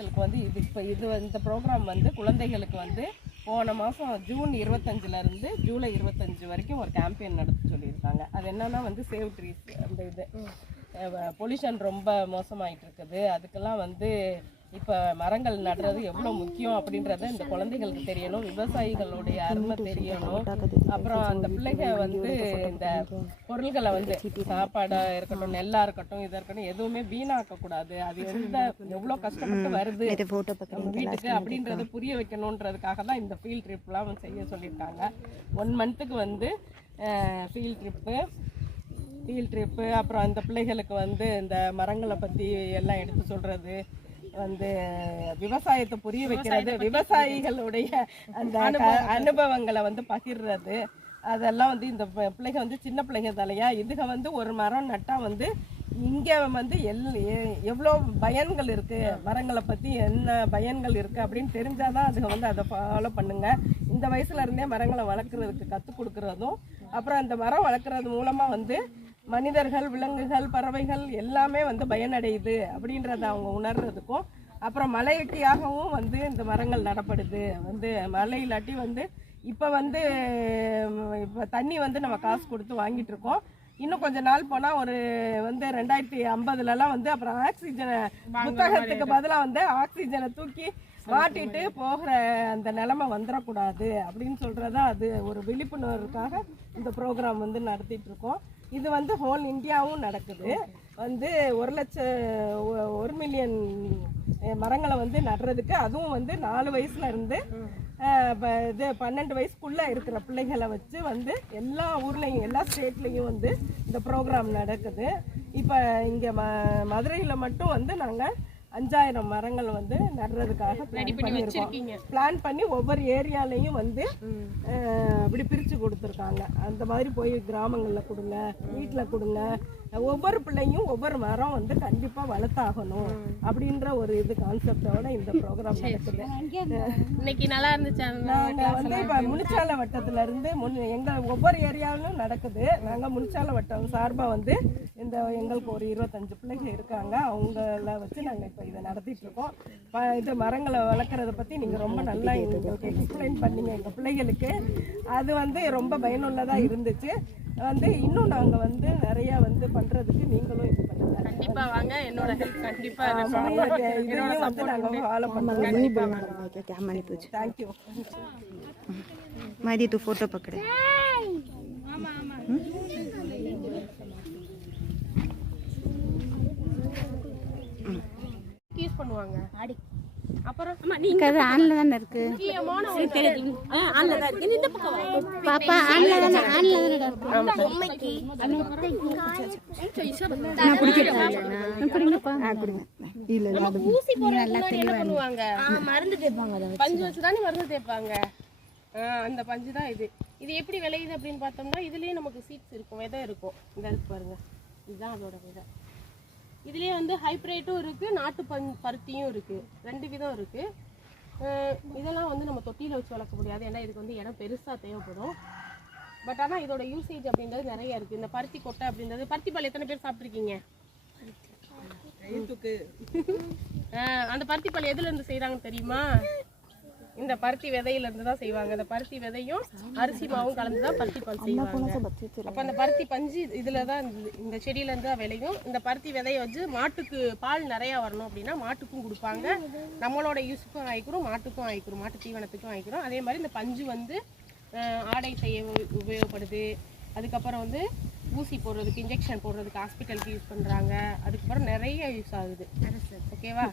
குழந்தைகளுக்கு வந்து இது இப்போ இது இந்த ப்ரோக்ராம் வந்து குழந்தைகளுக்கு வந்து போன மாதம் ஜூன் இருபத்தஞ்சுல இருந்து ஜூலை இருபத்தஞ்சு வரைக்கும் ஒரு கேம்பெயின் நடத்த சொல்லியிருக்காங்க. அது என்னன்னா வந்து சேவ் ட்ரீஸ் அந்த இது. பொல்யூஷன் ரொம்ப மோசமாயிட்டு இருக்குது. அதுக்கெல்லாம் வந்து இப்போ மரங்கள் நடுறது எவ்வளோ முக்கியம் அப்படின்றத இந்த குழந்தைகளுக்கு தெரியணும் விவசாயிகளுடைய அருமை தெரியணும். அப்புறம் அந்த பிள்ளைங்க வந்து இந்த பொருள்களை வந்து சாப்பாடாக இருக்கட்டும் நெல்லாக இருக்கட்டும் இதாக இருக்கட்டும் எதுவுமே வீணாக்க கூடாது அது எந்த எவ்வளோ கஷ்டப்பட்டு வருது வீட்டுக்கு அப்படின்றத புரிய வைக்கணுன்றதுக்காக தான் இந்த ஃபீல்ட் ட்ரிப்லாம் செய்ய சொல்லியிருக்காங்க. ஒன் மந்த்துக்கு வந்து ஃபீல்ட் ட்ரிப்பு ஃபீல்ட் ட்ரிப்பு அப்புறம் அந்த பிள்ளைகளுக்கு வந்து இந்த மரங்களை பற்றி எல்லாம் எடுத்து சொல்கிறது வந்து விவசாயத்தை புரிய வைக்கிறது. விவசாயிகளுடைய அந்த அனுபவங்களை வந்து பகிர்றது. அதெல்லாம் வந்து இந்த பிள்ளைங்க வந்து சின்ன பிள்ளைங்க தலையா இதுக வந்து ஒரு மரம் நட்டா வந்து இங்கே வந்து எல் எவ்வளோ பயன்கள் இருக்கு? மரங்களை பற்றி என்ன பயன்கள் இருக்கு அப்படின்னு தெரிஞ்சாதான் அதுக வந்து அதை ஃபாலோ பண்ணுங்க. இந்த வயசுல இருந்தே மரங்களை வளர்க்குறதுக்கு கற்றுக் கொடுக்கறதும் அப்புறம் அந்த மரம் வளர்க்குறது மூலமா வந்து மனிதர்கள் விலங்குகள் பறவைகள் எல்லாமே வந்து பயனடையுது அப்படின்றத அவங்க உணர்றதுக்கும் அப்புறம் மலையொட்டியாகவும் வந்து இந்த மரங்கள் நடப்படுது. வந்து மழை இல்லாட்டி வந்து இப்போ வந்து இப்போ தண்ணி வந்து நம்ம காசு கொடுத்து வாங்கிட்டு இருக்கோம். இன்னும் கொஞ்ச நாள் போனால் ஒரு வந்து ரெண்டாயிரத்தி ஐம்பதுலலாம் வந்து அப்புறம் ஆக்சிஜனை புத்தகத்துக்கு பதிலாக வந்து ஆக்சிஜனை தூக்கி மாட்டிட்டு போகிற அந்த நிலைமை வந்துடக்கூடாது அப்படின்னு சொல்கிறதா அது ஒரு விழிப்புணர்வுக்காக இந்த ப்ரோக்ராம் வந்து நடத்திட்டு இருக்கோம். இது வந்து ஹோல் இந்தியாவும் நடக்குது. வந்து ஒரு லட்சம் ஒரு மில்லியன் மரங்களை வந்து நடுறதுக்கு அதுவும் வந்து நாலு வயசுல இருந்து இது பன்னெண்டு வயசுக்குள்ள இருக்கிற பிள்ளைகளை வச்சு வந்து எல்லா ஊர்லேயும் எல்லா ஸ்டேட்லேயும் வந்து இந்த ப்ரோக்ராம் நடக்குது. இப்போ இங்கே ம மதுரையில் மட்டும் வந்து நாங்கள் அஞ்சாயிரம் மரங்கள் வந்து நடுறதுக்காக பண்ணியிருக்கோம். பிளான் பண்ணி ஒவ்வொரு ஏரியாலையும் வந்து இப்படி பிரித்து கொடுத்துருக்காங்க. அந்த மாதிரி போய் கிராமங்களில் கொடுங்க வீட்டில் கொடுங்க. ஒவ்வொரு பிள்ளையும் ஒவ்வொரு மரம் வந்து கண்டிப்பாக வளர்த்தாகணும் அப்படின்ற ஒரு இது கான்செப்டோட இந்த ப்ரோக்ராம் நடக்குது. இன்னைக்கு நல்லா இருந்துச்சு நாங்க வந்து இப்ப முனிச்சால வட்டத்துல இருந்து முன் எங்க ஒவ்வொரு ஏரியாவிலும் நடக்குது. நாங்க முனிச்சால வட்டம் சார்பா வந்து இந்த எங்களுக்கு ஒரு இருபத்தஞ்சு பிள்ளைங்க இருக்காங்க. அவங்கள வச்சு நாங்க இப்ப இதை நடத்திட்டு இருக்கோம். இது மரங்களை வளர்க்குறத பத்தி நீங்க ரொம்ப நல்லா எங்களுக்கு எக்ஸ்பிளைன் பண்ணீங்க எங்க பிள்ளைகளுக்கு. அது வந்து ரொம்ப பயனுள்ளதா இருந்துச்சு. வந்து இன்னும் நாங்க வந்து நிறைய வந்து பண்றதுக்கு நீங்களும் இது பண்ணுங்க கண்டிப்பா வாங்க என்னோட ஹெல்ப் கண்டிப்பா ஆமா, இது- இதையும் வந்து நாங்க ஃபாலோ பண்ணுவோம் क्या मैंने पूछा தேங்க்யூ मैं दी तू फोटो पकड़े யூஸ் பண்ணுவாங்க அப்புறம் அது ஆன்ல தானே இருக்கு. பாப்பா ஆன்ல தானே ஆன்ல மருந்து தேய்ப்பாங்க பஞ்சு வச்சு. தானே மருந்து தேய்ப்பாங்க? அந்த பஞ்சு தான் இது. இது எப்படி விளையுது அப்படின்னு பார்த்தோம்னா இதுலயே நமக்கு சீட்ஸ் இருக்கும் விதை இருக்கும். இந்த இருக்கு பாருங்க. இதுதான் அதோட விதை. இதுலயே வந்து ஹைப்ரேட்டும் இருக்கு நாட்டு பஞ் பருத்தியும் இருக்கு. ரெண்டு விதம் இருக்கு. அஹ் இதெல்லாம் வந்து நம்ம தொட்டியில வச்சு வளர்க்க முடியாது. ஏன்னா இதுக்கு வந்து இடம் பெருசா தேவைப்படும். பட் ஆனா இதோட யூசேஜ் அப்படின்றது நிறைய இருக்கு. இந்த பருத்தி கொட்டை அப்படின்றது பருத்தி பால் எத்தனை பேர் சாப்பிட்ருக்கீங்க அந்த பருத்தி பால் எதுல இருந்து செய்றாங்கன்னு தெரியுமா? இந்த பருத்தி விதையில இருந்து தான் செய்வாங்க. இந்த பருத்தி விதையும் அரிசி மாவும் கலந்து தான் பருத்தி பால் செய்வாங்க. அப்ப அந்த பருத்தி பஞ்சு இதுல தான் இந்த- இந்த செடியில இருந்து தான் விளையும். இந்த பருத்தி விதைய வச்சு மாட்டுக்கு பால் நிறைய வரணும் அப்படின்னா மாட்டுக்கும் கொடுப்பாங்க. நம்மளோட யூஸுக்கும் ஆயிக்கிறோம் மாட்டுக்கும் ஆயிக்கிறோம் மாட்டு தீவனத்துக்கும் ஆயிக்கிறோம் அதே மாதிரி இந்த பஞ்சு வந்து ஆடை செய்ய உபயோகப்படுது. அதுக்கப்புறம் வந்து ஊசி போடுறதுக்கு இன்ஜெக்ஷன் போடுறதுக்கு ஹாஸ்பிட்டலுக்கு யூஸ் பண்றாங்க. அதுக்கப்புறம் நிறைய யூஸ் ஆகுது. ஓகேவா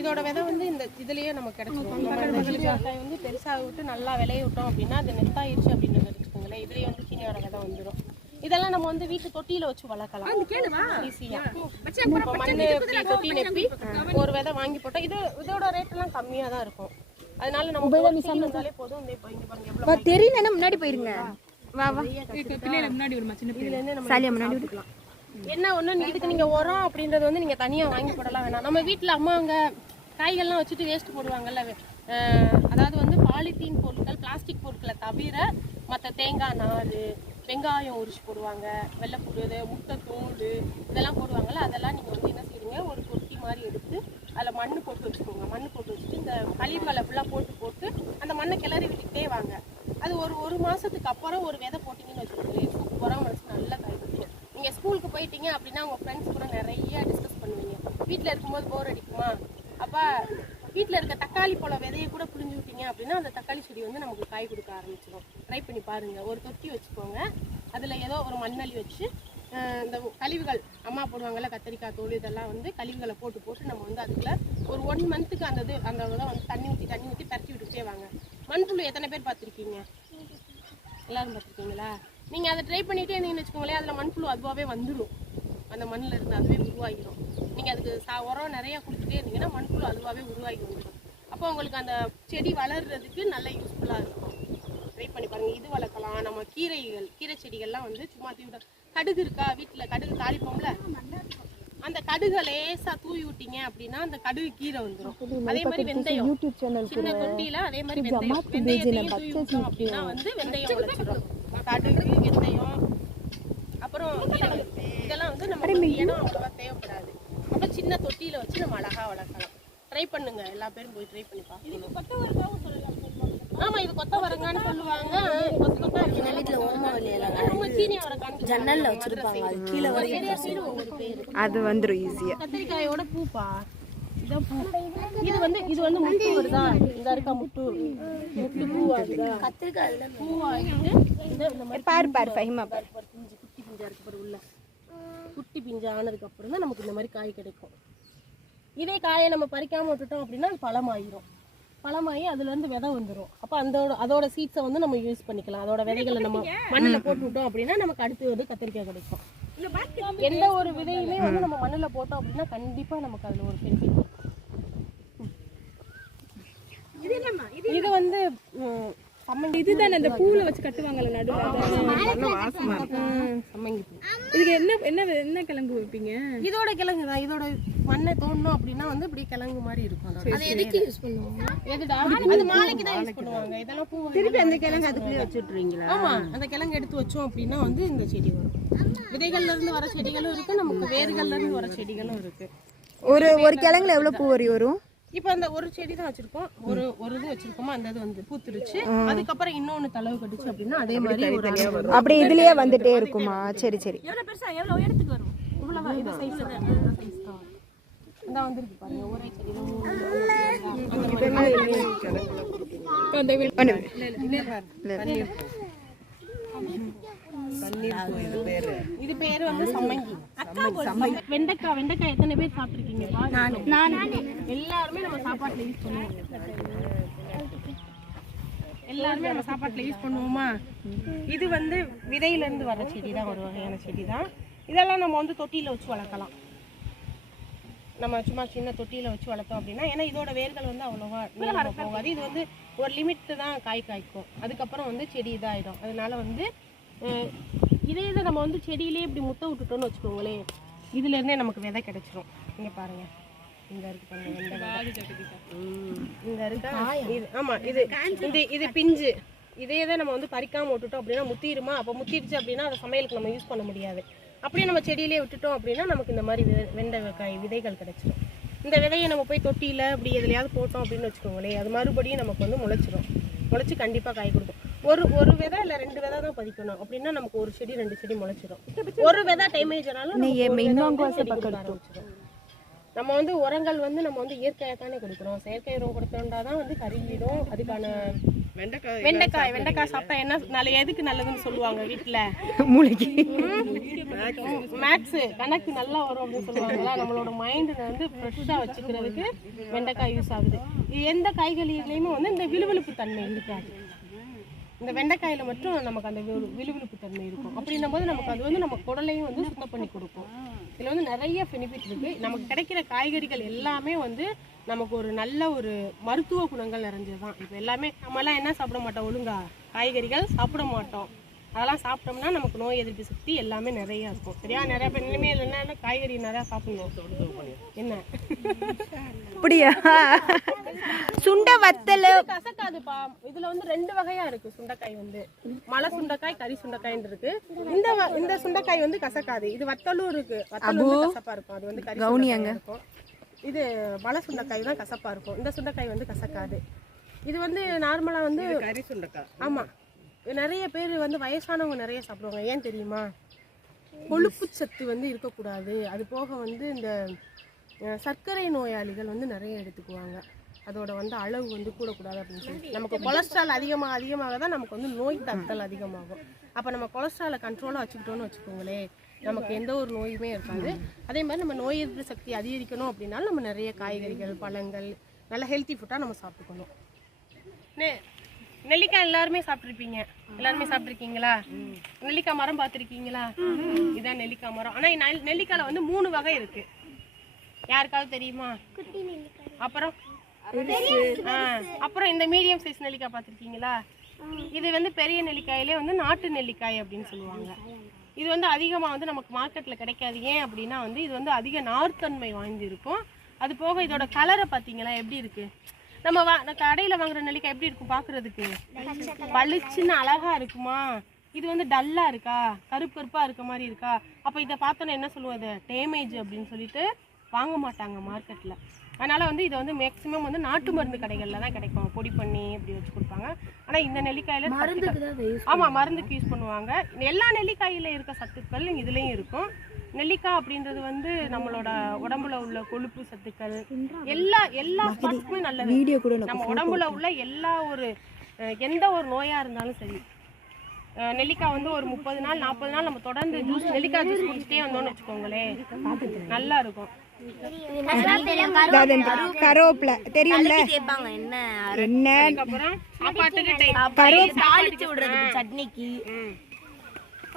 இதோட விதை வந்து இந்த இதுலயே நமக்கு கிடைச்சிடும் நம்ம மிளகாய் வந்து பெருசாக விட்டு நல்லா விளைய விட்டோம் அப்படின்னா அது நெத்தாயிருச்சு அப்படின்னு வச்சுக்கோங்களேன். இதுலயே வந்து சீனியோட விதை வந்துடும் இதெல்லாம் நம்ம வந்து வீட்டு தொட்டியில வச்சு வளர்க்கலாம். ஈஸியா. இப்போ மண்ணு இப்படி தொட்டி நெப்பி ஒரு விதை வாங்கி போட்டோம். இது இதோட ரேட் எல்லாம் கம்மியா தான் இருக்கும். அதனால நம்ம போதும். இந்த இப்போ இங்க பாருங்க எவ்வளவு தெரியல முன்னாடி போயிருங்க. வா வா. இருந்து நம்ம சாலியா முன்னாடி. என்ன ஒண்ணு இதுக்கு நீங்க உரம் அப்படின்றது வந்து நீங்க தனியா வாங்கி போடலாம் வேணாம். நம்ம வீட்ல அம்மாங்க காய்கள்லாம் வச்சுட்டு வேஸ்ட் போடுவாங்கல்ல அதாவது வந்து பாலித்தீன் பொருட்கள் பிளாஸ்டிக் பொருட்களை தவிர மற்ற தேங்காய் நார் வெங்காயம் உரிச்சு போடுவாங்க. வெள்ளைப்பூடு முட்டை தோல் இதெல்லாம் போடுவாங்கல்ல அதெல்லாம் நீங்க வந்து என்ன செய்றீங்க ஒரு தொட்டி மாதிரி எடுத்து அதில் மண்ணு போட்டு வச்சுக்கோங்க. மண்ணு போட்டு வச்சுட்டு இந்த கழிவுகளை ஃபுல்லாக போட்டு போட்டு அந்த மண்ணை கிளறி விட்டுக்கிட்டே வாங்க. அது ஒரு ஒரு மாதத்துக்கு அப்புறம் ஒரு விதை போட்டிங்கன்னு வச்சுக்கோங்களேன். சூப்பராக மனசு நல்லா காய் பிடிக்கும் நீங்கள் ஸ்கூலுக்கு போயிட்டீங்க அப்படின்னா உங்கள் ஃப்ரெண்ட்ஸ் கூட நிறைய டிஸ்கஸ் பண்ணுவீங்க. வீட்டில் இருக்கும்போது போர் அடிக்குமா? அப்போ வீட்டில் இருக்க தக்காளி போல விதையை கூட புரிஞ்சு விட்டீங்க அப்படின்னா அந்த தக்காளி செடி வந்து நமக்கு காய் கொடுக்க ஆரம்பிச்சிடும் ட்ரை பண்ணி பாருங்கள் ஒரு தொட்டி வச்சுக்கோங்க. அதில் ஏதோ ஒரு மண்ணலி வச்சு இந்த கழிவுகள் அம்மா போடுவாங்கல்ல கத்திரிக்காய் தோல் இதெல்லாம் வந்து கழிவுகளை போட்டு போட்டு நம்ம வந்து அதுக்குள்ளே ஒரு ஒன் மந்த்துக்கு அந்த இது அந்த இதை வந்து தண்ணி ஊற்றி தண்ணி ஊற்றி பரட்டி விட்டுட்டே வாங்க. மண்புழு எத்தனை பேர் பார்த்துருக்கீங்க? எல்லாரும் பார்த்துருக்கீங்களா? நீங்கள் அதை ட்ரை பண்ணிட்டே இருந்தீங்கன்னு வச்சுக்கோங்களேன் அதில் மண்புழு அதுவாகவே வந்துடும் அந்த மண்ணில் இருந்து அதுவே உருவாகிடும் நீங்கள் அதுக்கு சா உரம் நிறையா கொடுத்துட்டே இருந்தீங்கன்னா மண்புழு அதுவாகவே உருவாகி வந்துடும் அப்போ உங்களுக்கு அந்த செடி வளர்கிறதுக்கு நல்ல யூஸ்ஃபுல்லாக இருக்கும். ட்ரை பண்ணி பாருங்கள் இது வளர்க்கலாம். நம்ம கீரைகள் கீரை செடிகள்லாம் வந்து சும்மா தூவி கடுகு இருக்கா? வீட்டில் கடுகு தாளிப்போம்ல? அந்த கடுகை லேசா தூவி விட்டீங்க அப்படின்னா அந்த கடுகு கீரை வந்துடும் அதே மாதிரி வெந்தயம். யூடியூப் சேனல் சின்ன தொட்டியில அதே மாதிரி வெந்தயம். வெந்தயத்தையும் தூவி விட்டோம் அப்படின்னா வந்து வெந்தயம் முளைச்சிடும் கடுகு வெந்தயம் அப்புறம் இதெல்லாம் வந்து நம்ம இடம் அவ்வளவா தேவைப்படாது. அப்புறம் சின்ன தொட்டியில வச்சு நம்ம அழகா வளர்க்கலாம். ட்ரை பண்ணுங்க. எல்லா பேரும் போய் ட்ரை பண்ணி பார்க்கணும் ஆமா இது கொத்தவரங்கான்னு சொல்லுவாங்க. கொத்து கொத்தா வீட்டுல ஓம சீனி அவரக்கான்னு ஜன்னல்ல வச்சிருப்பாங்க. அது கீழே வரைக்கும் அது வந்துடும் ஈஸியா கத்திரிக்காயோட பூப்பா. இதான் பூ. இது வந்து இது வந்து முட்டு வருதா இந்த இருக்கா முட்டு முட்டு பூ ஆகுதா கத்திரிக்காய் பூ ஆகிட்டு இந்த இந்த மாதிரி பாரு பாரு ஃபஹிமா பாரு பாரு, பிஞ்சு குட்டி பிஞ்சா இருக்கு பாரு உள்ள. குட்டி பிஞ்சு ஆனதுக்கு அப்புறம் தான் நமக்கு இந்த மாதிரி காய் கிடைக்கும். இதே காயை நம்ம பறிக்காம விட்டுட்டோம் அப்படின்னா அது பழமாயிரும். பழமாயி அதுல இருந்து விதை வந்துடும் அப்போ அந்த அதோட சீட்ஸை வந்து நம்ம யூஸ் பண்ணிக்கலாம். அதோட விதைகளை நம்ம மண்ணில் போட்டு விட்டோம் அப்படின்னா நமக்கு அடுத்து வந்து கத்திரிக்காய் கிடைக்கும். எந்த ஒரு விதையுமே வந்து நம்ம மண்ணில் போட்டோம் அப்படின்னா கண்டிப்பா நமக்கு அதுல ஒரு பெனிஃபிட் இது வந்து இதுதானே அந்த பூல வச்சு கட்டுவாங்கல்ல நடுவில்? இதுக்கு என்ன என்ன என்ன கிழங்கு வைப்பீங்க? இதோட கிழங்கு தான். இதோட மண்ணை தோண்டணும் அப்படின்னா வந்து இப்படி கிழங்கு மாதிரி இருக்கும். அது எதுக்கு யூஸ் பண்ணுவாங்க அது மாலைக்கு தான் யூஸ் பண்ணுவாங்க. இதெல்லாம் பூ திருப்பி அந்த கிழங்கு அதுக்குள்ளே வச்சுட்றீங்களா ஆமா அந்த கிழங்கு எடுத்து வச்சோம் அப்படின்னா வந்து இந்த செடி வரும். விதைகள்ல இருந்து வர செடிகளும் இருக்கு நமக்கு வேர்கள்ல இருந்து வர செடிகளும் இருக்கு. ஒரு ஒரு கிழங்குல எவ்வளவு பூ வரி வரும்? இப்போ அந்த ஒரு செடி தான் வச்சிருக்கோம் ஒரு ஒரு இது வச்சிருக்கோமா அந்த இது வந்து பூத்துருச்சு அதுக்கப்புறம் இன்னொன்னு தளவு கட்டுச்சு அப்படின்னா அதே மாதிரி ஒரு வரும் அப்படி இதுலயே வந்துட்டே இருக்குமா சரி சரி இவ்வளவா இது சைஸ் தான் இந்த வந்திருக்கு பாருங்க ஒரே செடி தான் மூணு இது பேரு வந்து சம்மங்கி வெண்டைக்காய் வெண்டைக்காய் எத்தனை பேர் சாப்பிட்டுருக்கீங்கப்பா நான். எல்லாருமே நம்ம சாப்பாட்டுல யூஸ் பண்ணுவோம். எல்லாருமே நம்ம சாப்பாட்டுல யூஸ் பண்ணுவோமா? இது வந்து விதையில இருந்து வர செடி தான் ஒரு வகையான செடி தான் இதெல்லாம் நம்ம வந்து தொட்டியில வச்சு வளர்க்கலாம். நம்ம சும்மா சின்ன தொட்டியில வச்சு வளர்த்தோம் அப்படின்னா ஏன்னா இதோட வேர்கள் வந்து அவ்வளோவா நீளமா போகாது. இது வந்து ஒரு லிமிட் தான் காய் காய்க்கும். அதுக்கப்புறம் வந்து செடி இதாயிடும். அதனால வந்து இதே இதை நம்ம வந்து செடியிலே இப்படி முட்டை விட்டுட்டோம்னு வச்சுக்கோங்களேன் இதுல இருந்தே நமக்கு விதை கிடைச்சிரும். இங்க பாருங்க. இந்த இருக்கு வெண்டை இந்த இருக்கா. இது ஆமா இது இது இது பிஞ்சு. இதே தான் நம்ம வந்து பறிக்காம விட்டுட்டோம் அப்படின்னா முத்திருமா? அப்போ முத்திருச்சு அப்படின்னா அதை சமையலுக்கு நம்ம யூஸ் பண்ண முடியாது. அப்படியே நம்ம செடியிலே விட்டுட்டோம் அப்படின்னா நமக்கு இந்த மாதிரி வெ- வெண்டைக்காய் விதைகள் கிடைச்சிரும். இந்த விதையை நம்ம போய் தொட்டியில் அப்படி எதுலையாவது போட்டோம் அப்படின்னு வச்சுக்கோங்களேன் அது மறுபடியும் நமக்கு வந்து முளைச்சிரும். முளைச்சி கண்டிப்பாக காய் கொடுக்கும். ஒரு ஒரு விதை இல்லை ரெண்டு விதை தான் பதிக்கணும். அப்படின்னா நமக்கு ஒரு செடி ரெண்டு செடி முளைச்சிரும். ஒரு விதை டேமேஜ் ஆனாலும். நம்ம வந்து உரங்கள் வந்து நம்ம வந்து இயற்கையாக தானே கொடுக்குறோம். செயற்கை உரம் கொடுத்தோம்னா தான் வந்து கருகிடும். அதுக்கான வெண்டைக்காய் வெண்டைக்காய் வெண்டைக்காய் சாப்பிட்டா என்ன நல்ல எதுக்கு நல்லதுன்னு சொல்லுவாங்க வீட்டில் மூளைக்கு. மேத்ஸ் கணக்கு நல்லா வரும் அப்படின்னு சொல்லுவாங்களா நம்மளோட மைண்ட் வந்து ஃப்ரெஷ்ஷாக வச்சுக்கிறதுக்கு வெண்டைக்காய் யூஸ் ஆகுது. எந்த காய்கறிலையுமே வந்து இந்த விழுவிழுப்பு தன்மை இருக்காது. இந்த வெண்டைக்காயில மட்டும் நமக்கு அந்த விழு- விழுவிழுப்பு தன்மை இருக்கும். அப்படின்னும் போது நமக்கு அது வந்து நம்ம குடலையும் வந்து சுத்தம் பண்ணி கொடுக்கும். இதில் வந்து நிறைய பெனிஃபிட் இருக்கு. நமக்கு கிடைக்கிற காய்கறிகள் எல்லாமே வந்து நமக்கு ஒரு நல்ல ஒரு மருத்துவ குணங்கள் நிறைஞ்சது தான் இப்போ எல்லாமே நம்மலாம் என்ன சாப்பிட மாட்டோம்? ஒழுங்கா காய்கறிகள் சாப்பிட மாட்டோம். அதெல்லாம் சாப்பிட்டோம்னா நமக்கு நோய் எதிர்ப்பு சக்தி எல்லாமே நிறைய இருக்கும். சரியா? நிறைய பேர் இனிமேல் என்ன காய்கறி நிறையா சாப்பிடணும். என்ன? அப்படியா? சுண்ட வத்தல். கசக்காதுப்பா. இதுல வந்து ரெண்டு வகையா இருக்கு சுண்டைக்காய் வந்து. மலை சுண்டைக்காய் கறி சுண்டைக்காய்ன்னு இருக்கு. இந்த வ- இந்த சுண்டைக்காய் வந்து கசக்காது. இது வத்தலும் இருக்கு. வத்தல் வந்து கசப்பா இருக்கும். அது வந்து கறி இருக்கும். இது மலை சுண்டைக்காய் தான் கசப்பாக இருக்கும். இந்த சுண்டைக்காய் வந்து கசக்காது. இது வந்து நார்மலாக வந்து கறி சுண்டக்காய் ஆமாம் நிறைய பேர் வந்து வயசானவங்க நிறைய சாப்பிடுவாங்க. ஏன் தெரியுமா? கொழுப்பு சத்து வந்து இருக்கக்கூடாது. அது போக வந்து இந்த சர்க்கரை நோயாளிகள் வந்து நிறைய எடுத்துக்குவாங்க. அதோட வந்து அளவு வந்து கூடக்கூடாது அப்படின்னு சொல்லி நமக்கு கொலஸ்ட்ரால் அதிகமாக அதிகமாக தான் நமக்கு வந்து நோய் தாக்கல் அதிகமாகும். அப்போ நம்ம கொலஸ்ட்ராலை கண்ட்ரோலாக வச்சுக்கிட்டோம்னு வச்சுக்கோங்களேன் நமக்கு எந்த ஒரு நோயுமே இருக்காது. அதே மாதிரி நம்ம நோய் எதிர்ப்பு சக்தி அதிகரிக்கணும் அப்படின்னாலும் நம்ம நிறைய காய்கறிகள் பழங்கள் நல்ல ஹெல்த்தி ஃபுட்டாக நம்ம சாப்பிட்டுக்கணும். நெல்லிக்காய் எல்லாருமே சாப்பிட்ருப்பீங்க எல்லாருமே சாப்பிட்ருக்கீங்களா நெல்லிக்காய் மரம் பார்த்துருக்கீங்களா? இதான் நெல்லிக்காய் மரம். ஆனால் நெல் நெல்லிக்காயில் வந்து மூணு வகை இருக்கு. யாருக்காவது தெரியுமா? அப்புறம்? அப்புறம் இந்த மீடியம் சைஸ் நெல்லிக்காய் பார்த்துருக்கீங்களா? இது வந்து பெரிய நெல்லிக்காயிலே வந்து நாட்டு நெல்லிக்காய் அப்படின்னு சொல்லுவாங்க. இது வந்து அதிகமாக வந்து நமக்கு மார்க்கெட்டில் கிடைக்காது. ஏன் அப்படின்னா வந்து இது வந்து அதிக நார்த்தன்மை வாய்ந்து இருக்கும் அது போக இதோட கலரை பார்த்தீங்களா? எப்படி இருக்கு? நம்ம வா கடையில் வாங்குற நெல்லிக்காய் எப்படி இருக்கும் பார்க்குறதுக்கு பளிச்சுன்னு அழகா இருக்குமா? இது வந்து டல்லா இருக்கா? கருப்பு கருப்பா இருக்க மாதிரி இருக்கா? அப்ப இதை பார்த்தோன்னே என்ன சொல்லுவோம்? இதை டேமேஜ் அப்படின்னு சொல்லிட்டு வாங்க மாட்டாங்க மார்க்கெட்ல. அதனால வந்து இது வந்து மேக்ஸிமம் வந்து நாட்டு மருந்து கடைகள்ல தான் கிடைக்கும். பொடி பண்ணி இப்படி வச்சு கொடுப்பாங்க. ஆனா இந்த நெல்லிக்காயில ஆமா மருந்துக்கு யூஸ் பண்ணுவாங்க. எல்லா நெல்லிக்காயில இருக்க சத்துக்கள் இதுலயும் இருக்கும். நெல்லிக்காய் அப்படின்றது வந்து நம்மளோட உடம்புல உள்ள கொழுப்பு சத்துக்கள் எல்லா எல்லா பார்ட்ஸுமே நல்லது. நம்ம உடம்புல உள்ள எல்லா ஒரு எந்த ஒரு நோயா இருந்தாலும் சரி அஹ், நெல்லிக்காய் வந்து ஒரு முப்பது நாள் நாற்பது நாள் நம்ம தொடர்ந்து ஜூஸ் நெல்லிக்காய் ஜூஸ் குடிச்சிட்டே வந்தோம்னு வச்சுக்கோங்களேன் நல்லா இருக்கும். கருவேப்பிலை. தெரியும்ல? என்ன? சாப்பாட்டுக்கு சட்னிக்கு.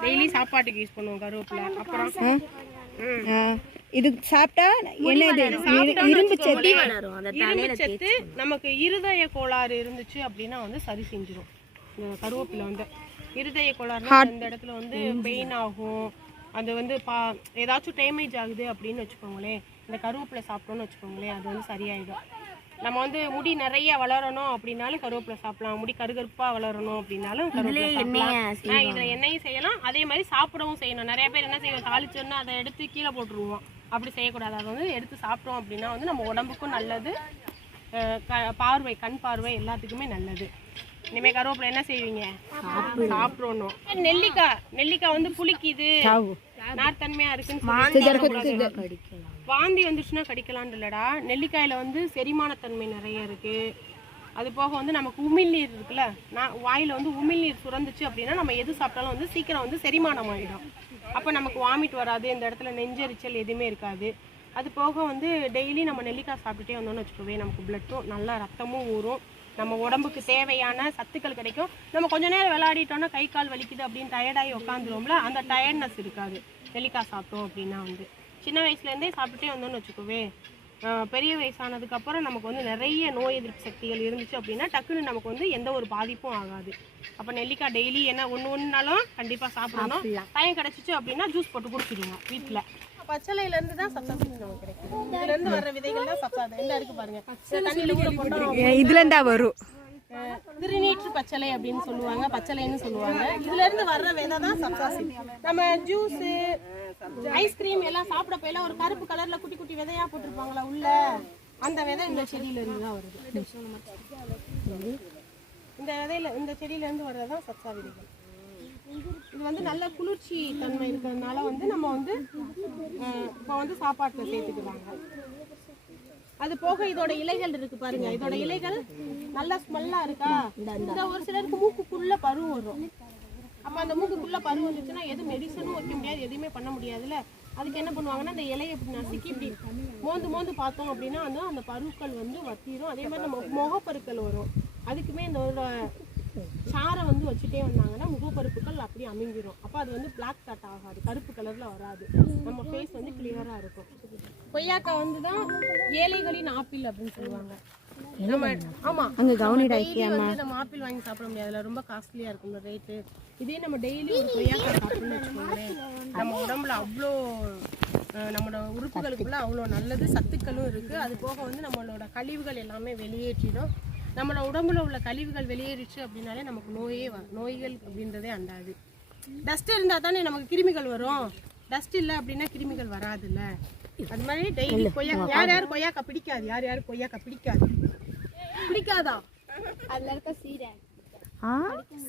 டெய்லி சாப்பாட்டுக்கு யூஸ் பண்ணுவோம் கருவேப்பிலை. அப்புறம் இது சாப்பிட்டா என்னது? இரு- இரும்பு சத்து. அந்த இரும்பு சத்து. நமக்கு இருதய கோளாறு இருந்துச்சு அப்படின்னா வந்து சரி செஞ்சிடும் இந்த கருவேப்பிலை வந்து. இருதய கோளாறுனா இந்த இடத்துல வந்து பெயின் ஆகும். அது வந்து பா ஏதாச்சும் டேமேஜ் ஆகுது அப்படின்னு வச்சுக்கோங்களேன். இந்த கருவேப்பிலை சாப்பிட்டோம்னு வச்சுக்கோங்களேன் அது வந்து சரியாயிடும். நம்ம வந்து முடி நிறைய வளரணும் அப்படின்னாலும் கருவேப்பிலை சாப்பிடலாம். முடி கருகருப்பா வளரணும் அப்படின்னாலும் கருவேப்பிலை சாப்பிடலாம். இதுல எண்ணெயும் செய்யலாம். அதே மாதிரி சாப்பிடவும் செய்யணும். நிறைய பேர் என்ன செய்வோம் தாளிச்சோன்னா அதை எடுத்து கீழே போட்டுருவோம். அப்படி செய்யக்கூடாது. அதை வந்து எடுத்து சாப்பிட்டோம் அப்படின்னா வந்து நம்ம உடம்புக்கும் நல்லது. க- பார்வை கண் பார்வை எல்லாத்துக்குமே நல்லது. இனிமே கருவேப்பிலை என்ன செய்வீங்க? சாப்பிடணும். நெல்லிக்காய். நெல்லிக்காய் வந்து புளிக்குது. நார்த்தன்மையா இருக்குன்னு. வாந்தி வந்துச்சுன்னா கடிக்கலாம்னு இல்லடா. நெல்லிக்காயில வந்து செரிமானத்தன்மை நிறைய இருக்கு. அது போக வந்து நமக்கு உமிழ்நீர் இருக்குல்ல நான் வாயில வந்து உமிழ்நீர் சுரந்துச்சு அப்படின்னா நம்ம எது சாப்பிட்டாலும் வந்து சீக்கிரம் வந்து செரிமானம் ஆகிடும் அப்போ நமக்கு வாமிட் வராது இந்த இடத்துல நெஞ்செரிச்சல் எதுவுமே இருக்காது. அது போக வந்து டெய்லி நம்ம நெல்லிக்காய் சாப்பிட்டுட்டே வந்தோம்னு வச்சுக்கோவே நமக்கு பிளட்டும் நல்லா ரத்தமும் ஊறும். நம்ம உடம்புக்கு தேவையான சத்துக்கள் கிடைக்கும். நம்ம கொஞ்ச நேரம் விளையாடிட்டோம்னா கை கால் வலிக்குது அப்படின்னு டயர்டாகி உட்காந்துருவோம்ல அந்த டயர்ட்னஸ் இருக்காது. நெல்லிக்காய் சாப்பிட்டோம் அப்படின்னா வந்து சின்ன வயசுலேருந்தே சாப்பிட்டுட்டே வந்தோம்னு வச்சுக்கோவே பெரிய வயசானதுக்கு அப்புறம் நமக்கு வந்து நிறைய நோய் எதிர்ப்பு சக்திகள் இருந்துச்சு அப்படின்னா டக்குன்னு நமக்கு வந்து எந்த ஒரு பாதிப்பும் ஆகாது. அப்போ நெல்லிக்காய் டெய்லி என்ன ஒன்று ஒன்றுனாலும் கண்டிப்பாக சாப்பிடணும். டைம் கிடச்சிச்சு அப்படின்னா ஜூஸ் போட்டு குடிச்சிடுங்க வீட்டில் பச்சளையில இருந்து தான் சப்சா சீட்ஸ் நமக்கு கிடைக்கும் இதுல இருந்து வர விதைகள் தான் சப்சா இந்த இருக்கு பாருங்க. இந்த தண்ணியில ஊற போட்டோம் இதுல இருந்தா வரும். திருநீற்று பச்சளை அப்படின்னு சொல்லுவாங்க பச்சளைன்னு சொல்லுவாங்க. இதுல இருந்து வர்ற விதை தான் சப்சாசி. நம்ம ஜூஸ் ஐஸ்கிரீம் எல்லாம் சாப்பிட போயில ஒரு கருப்பு கலர்ல குட்டி குட்டி விதையா போட்டிருப்பாங்களா உள்ள? அந்த விதை இந்த செடியில இருந்து தான் வருது. இந்த விதையில இந்த செடியில இருந்து வர்றதுதான் சப்சா விதைகள். இது வந்து நல்ல குளிர்ச்சி தன்மை இருக்கிறதுனால வந்து நம்ம வந்து இப்போ வந்து சாப்பாட்டில் சேர்த்துக்கிறாங்க அது போக இதோட இலைகள் இருக்கு பாருங்க. இதோட இலைகள் நல்ல ஸ்மெல்லா இருக்கா? இந்த ஒரு சிலருக்கு மூக்குக்குள்ள பரு வரும். அப்ப அந்த மூக்குக்குள்ள பரு வந்துச்சுன்னா எது மெடிசனும் வைக்க முடியாது எதுவுமே பண்ண முடியாதுல்ல. அதுக்கு என்ன பண்ணுவாங்கன்னா அந்த இலையை இப்படி நசுக்கி இப்படி மோந்து மோந்து பார்த்தோம் அப்படின்னா வந்து அந்த பருக்கள் வந்து வத்திரும். அதே மாதிரி நம்ம முகப்பருக்கள் வரும். அதுக்குமே இந்த சாரை வந்து வச்சுட்டே வந்தாங்கன்னா முகப்பருப்புகள் அப்படி அமிங்கிரும் அப்போ அது வந்து பிளாக் கட் ஆகாது. கருப்பு கலர்ல வராது. நம்ம ஃபேஸ் வந்து கிளியரா இருக்கும். கொய்யாக்காய் வந்து தான் ஏழைகளின் ஆப்பிள் அப்படின்னு சொல்லுவாங்க. நம்ம ஆமா. அங்க கவுனிடா நம்ம ஆப்பிள் வாங்கி சாப்பிட முடியாதுல ரொம்ப காஸ்ட்லியா இருக்கும் ரேட்டு இதே நம்ம டெய்லி ஒரு கொய்யாக்காய் சாப்பிடணும்னு வச்சுக்கோங்களேன். நம்ம உடம்புல அவ்வளோ நம்மளோட உறுப்புகளுக்குள்ள அவ்வளோ நல்லது சத்துக்களும் இருக்கு. அது போக வந்து நம்மளோட கழிவுகள் எல்லாமே வெளியேற்றிடும். நம்மளோட உடம்புல உள்ள கழிவுகள் வெளியேறிச்சு அப்படின்னாலே நமக்கு நோயே நோய்கள் அப்படின்றதே அண்டாது. டஸ்ட் இருந்தால் தானே நமக்கு கிருமிகள் வரும். டஸ்ட் இல்லை அப்படின்னா கிருமிகள் வராதுல்ல. அது மாதிரி டெய்லி கொய்யா யார் யார் கொய்யாக்கா பிடிக்காது? யார் யார் கொய்யாக்கா பிடிக்காது? பிடிக்காதா? ஆ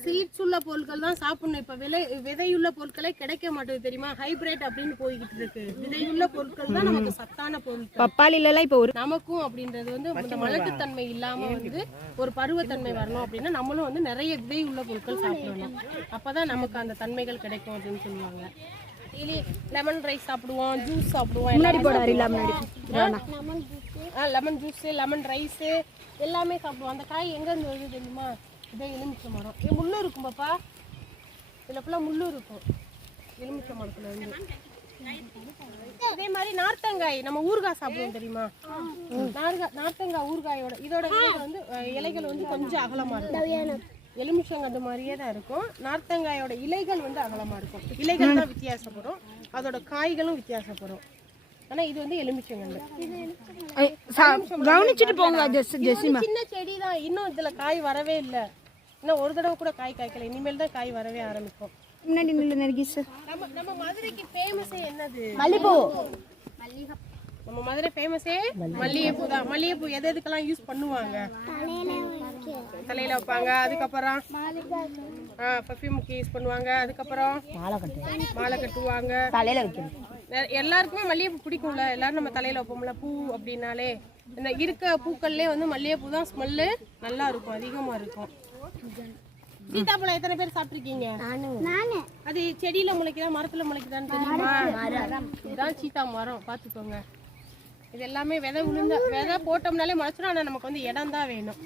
சீட்ஸ் உள்ள பொருட்கள் தான் சாப்பிடணும். இப்ப விலை விதையுள்ள பொருட்களே கிடைக்க மாட்டேங்குது தெரியுமா? ஹைபிரிட் அப்படின்னு போய்கிட்டு இருக்கு. விதையுள்ள பொருட்கள் தான் நமக்கு சத்தான பொருட்கள். பப்பாளிலலாம் இப்போ ஒரு நமக்கும் அப்படின்றது வந்து இந்த மலட்டுத்தன்மை இல்லாம வந்து ஒரு பருவத்தன்மை வரணும் அப்படின்னா நம்மளும் வந்து நிறைய விதை உள்ள பொருட்கள் சாப்பிடணும். அப்பதான் நமக்கு அந்த தன்மைகள் கிடைக்கும் அப்படின்னு சொல்லுவாங்க. டெய்லி லெமன் ரைஸ் சாப்பிடுவோம் ஜூஸ் சாப்பிடுவோம் முன்னாடி போட அறியில முன்னாடி. லெமன் ஜூஸ் லெமன் ரைஸ் எல்லாமே சாப்பிடுவோம். அந்த காய் எங்க இருந்து வருது தெரியுமா? இதே எலுமிச்சை மரம். இது முள்ளு இருக்கும் பாப்பா. இதுல ஃபுல்லாக முள்ளு இருக்கும். எலுமிச்சை மரத்துல இருந்து. அதே மாதிரி நார்த்தங்காய் நம்ம ஊறுகாய் சாப்பிடுவோம் தெரியுமா? நார்த்தங்காய் ஊறுகாயோட இதோட வந்து இலைகள் வந்து கொஞ்சம் அகலமா இருக்கும். எலுமிச்சங்கண்டு மாதிரியே தான் இருக்கும். நார்த்தங்காயோட இலைகள் வந்து அகலமா இருக்கும். இலைகள் தான் வித்தியாசப்படும். அதோட காய்களும் வித்தியாசப்படும். ஆனா இது வந்து எலுமிச்சங்கண்டு கவனிச்சுட்டு போங்க வந்து சின்ன செடி தான். இன்னும் இதுல காய் வரவே இல்ல. இன்னும் ஒரு தடவை கூட காய் காய்க்கல. இனிமேல் தான் காய் வரவே ஆரம்பிக்கும் முன்னாடி நில்லு நர்கிஸ் நம்ம நம்ம மதுரைக்கு ஃபேமஸே என்னது? மல்லிப்பூ. நம்ம மதுரை ஃபேமஸே மல்லிகைப்பூ தான். மல்லிகைப்பூ எது எதுக்கெல்லாம் யூஸ் பண்ணுவாங்க? தலையில வைப்பாங்க. அதுக்கப்புறம் பர்ஃப்யூமுக்கு யூஸ் பண்ணுவாங்க. அதுக்கப்புறம் மாலை கட்டு மாலை கட்டுவாங்க. தலையில வைக்கணும். எல்லாருக்குமே மல்லிகைப்பூ பிடிக்கும்ல. எல்லாரும் நம்ம தலையில வைப்போம்ல. பூ அப்படின்னாலே. இந்த இருக்க பூக்கள்லயே வந்து மல்லிகைப்பூ தான் ஸ்மெல்லு நல்லா இருக்கும். அதிகமா இருக்கும். சீதாப்பழம் எத்தனை பேர் சாப்பிட்டுருக்கீங்க? அது செடியில முளைக்குதா மரத்துல முளைக்குதான்னு தெரியுமா? இதுதான் சீதா மரம். பாத்துக்கோங்க இது எல்லாமே விதை விழுந்த விதை போட்டோம்னாலே முளைச்சிடும் ஆனா நமக்கு வந்து இடம் தான் வேணும்.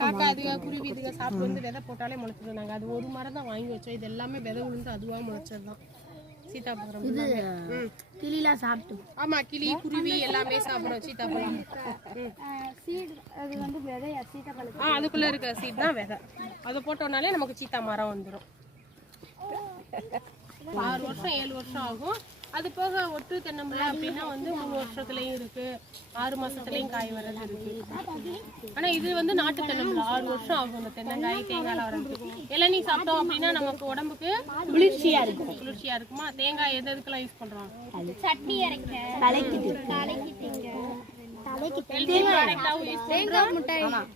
காக்கா அதுக குருவி இதுக சாப்பிட்டு வந்து விதை போட்டாலே முளைச்சிடும் நாங்க அது ஒரு மரம் தான் வாங்கி வச்சோம். இது எல்லாமே விதை விழுந்து அதுவா முளைச்சது தான் சீதாப்பழம். ம். கிளிலாம் சாப்பிட்டு ஆமா கிளி குருவி எல்லாமே சாப்பிடும் சீதாப்பழம் ம். ஆ அதுக்குள்ள இருக்க சீட் தான் விதை அதை போட்டோம்னாலே நமக்கு சீத்தா மரம் வந்துடும் ஆறு வருஷம் ஏழு வருஷம் ஆகும் அது போக ஒட்டு தென்னம்பிள்ளை அப்படின்னா வந்து மூணு வருஷத்துலயும் இருக்கு. ஆறு மாசத்துலயும் காய் வர்றது இருக்கு. ஆனா இது வந்து நாட்டு தென்னம்பிள்ளை ஆறு வருஷம் ஆகும் இந்த தென்னங்காய் தேங்காய் வர்றதுக்கு இளநீ சாப்பிட்டோம் அப்படின்னா நமக்கு உடம்புக்கு குளிர்ச்சியா இருக்கும். குளிர்ச்சியா இருக்குமா? தேங்காய் எது எதுக்கெல்லாம் யூஸ் பண்றோம்? Healthy use பண்றோம்.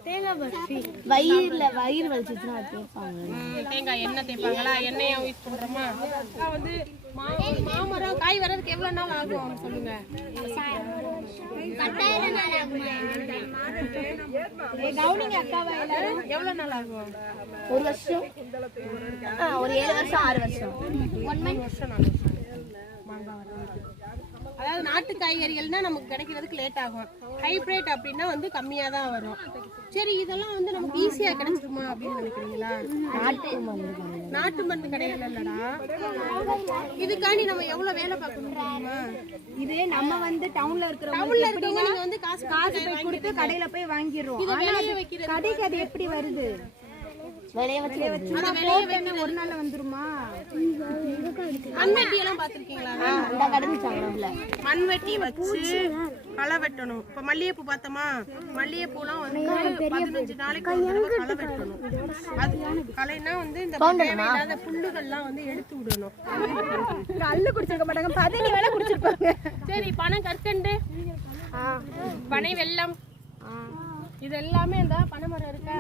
வயிறுல வயிறு வலிச்சுச்சுன்னா தேய்ப்பாங்க. தேங்காய் எண்ணெய் தேய்ப்பாங்களா? எண்ணெயும் யூஸ் பண்றோமா? வந்து மாமரம் காய் வர்றதுக்கு எவ்வளவு நாள் ஆகும்? சொல்லுங்க எவ்வளவு நாள் ஆகும்? ஒரு வருஷம். ஒரு ஏழு வருஷம் ஆறு வருஷம். வருஷம் நாலு வருஷம். மாங்காய் வர்றதுக்கு. அதாவது நாட்டு காய்கறிகள்னா நமக்கு கிடைக்கிறதுக்கு லேட் ஆகும். ஹைபிரிட் அப்படின்னா வந்து கம்மியா தான் வரும். சரி இதெல்லாம் வந்து நமக்கு ஈஸியா கிடைச்சிருமா அப்படின்னு நினைக்கிறீங்களா? நாட்டு மருந்து கடைகள் இல்லடா இதுக்காண்டி நம்ம எவ்வளவு வேலை பார்க்கணும் தெரியுமா? இது நம்ம வந்து டவுன்ல இருக்கிறவங்க டவுன்ல இருக்கவங்க நீங்க வந்து காசு காசு போய் கொடுத்து கடையில போய் வாங்கிடுறோம். கடைக்கு அது எப்படி வருது? விளைய வச்சு ஒரு நாள்ல வந்துருமா? மண்வெட்டி எல்லாம் பாத்திருக்கீங்களா இந்த மண்வெட்டி வச்சு களை வெட்டணும். இப்ப மல்லிகைப்பூ பார்த்தோமா? மல்லிகைப்பூலாம் வந்து பதினஞ்சு நாளைக்கு ஒரு களை வெட்டணும். அது களைனா வந்து இந்த தேவையில்லாத புல்லுகள்லாம் வந்து எடுத்து விடணும். கல்லு குடிச்சிருக்க மாட்டாங்க. பதனி வேணா குடிச்சிருப்பாங்க. சரி பனை கற்கண்டு. பனை வெல்லம். இது எல்லாமே அந்த பனைமரம் இருக்கா?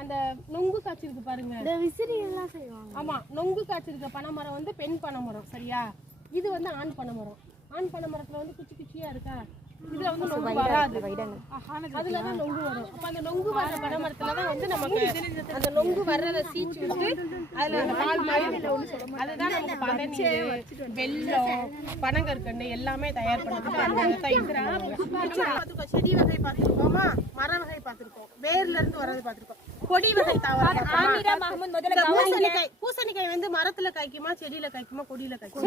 அந்த நொங்கு காய்ச்சிருக்கு பாருங்க. விசிறி எல்லாம் செய்வாங்க. ஆமா நொங்கு காய்ச்சிருக்க பனைமரம் வந்து பெண் பனைமரம் சரியா? இது வந்து ஆண் பனைமரம். ஆண் பனைமரத்துல வந்து குச்சி குச்சியா இருக்கா? இதுல வந்து நொங்கு வராது. அதுலதான் நொங்கு வரும். அப்ப அந்த நொங்கு வர்ற பனைமரத்துல தான் வந்து நமக்கு அந்த நொங்கு வர்றத சீச்சு விட்டு அதுல அந்த பால் மாதிரி அதுதான் நமக்கு பதநீர் வெல்லம் பனங்கற்கண்டு எல்லாமே தயார் பார்த்துருக்கோம் செடி வகை பார்த்துருக்கோமா? மர வகை பார்த்துருக்கோம். வேர்ல இருந்து வர்றது பார்த்துருக்கோம். கொடி வகை தாவரம். பூசணிக்காய் பூசணிக்காய் வந்து மரத்துல காய்க்குமா செடியில காய்க்குமா கொடியில காய்க்குமா?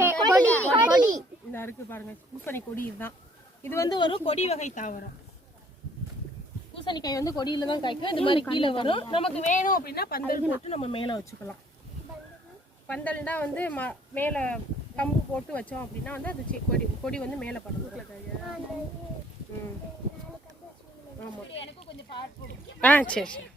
இந்த இருக்கு பாருங்க பூசணி கொடி இதுதான். இது வந்து ஒரு கொடி வகை தாவரம். பூசணிக்காய் வந்து கொடியில தான் காய்க்கும். இந்த மாதிரி கீழே வரும். நமக்கு வேணும் அப்படின்னா பந்தல் போட்டு நம்ம மேல வச்சுக்கலாம். பந்தல்னா வந்து ம- மேல கம்பு போட்டு வச்சோம் அப்படின்னா வந்து அது கொடி கொடி வந்து மேல படும் ம். ஆமா. ஆ சரி சரி.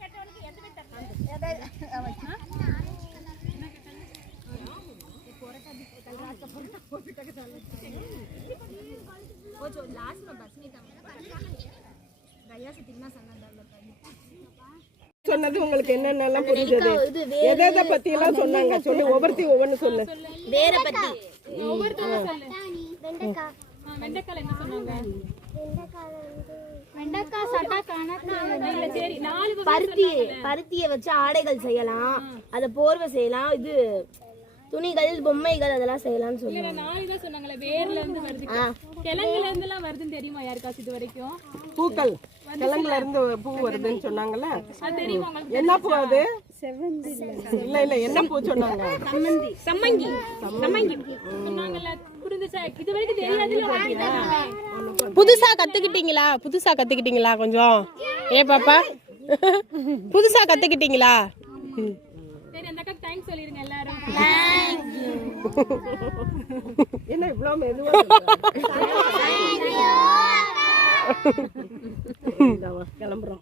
சொன்னது உங்களுக்கு என்னென்னலாம் புரிஞ்சது? எதை எதை பத்தி எல்லாம் சொன்னாங்க? சொல்லு ஒவ்வொருத்தையும் ஒவ்வொன்னு சொல்லு. வேற பத்தி. வெண்டைக்கால என்ன சொன்னாங்க? வெண்டைக்காய் சட்டா இல்ல சரி நாலு வகை பருத்தி பருத்தியை வச்சு ஆடைகள் செய்யலாம். அதை போர்வை செய்யலாம். இது துணிகள் பொம்மைகள் அதெல்லாம் செய்யலாம்னு சொல்லுவாங்க. நாலு தான் சொன்னாங்களே வேர்ல இருந்து வருது. கிழங்குல இருந்து எல்லாம் வருதுன்னு தெரியுமா யாருக்காச்சும் இது வரைக்கும்? பூக்கள். கிழங்குல இருந்து பூ வருதுன்னு சொன்னாங்கல்ல. அது தெரியுமா உங்களுக்கு? என்ன பூ அது? இல்ல இல்ல என்ன பூ சொன்னாங்க? சம்மங்கி. சம்மங்கி. சொன்னாங்கல்ல புரிஞ்சுச்சா இது வரைக்கும் தெரியாதுல புதுசா கத்துக்கிட்டீங்களா? புதுசா கத்துக்கிட்டீங்களா கொஞ்சம்? ஏ பாப்பா. புதுசா கத்துக்கிட்டீங்களா? சரி அந்த அக்கா தேங்க்ஸ் சொல்லிருங்க எல்லாரும். என்ன இவ்வளவு மெதுவா கிளம்புறோம்.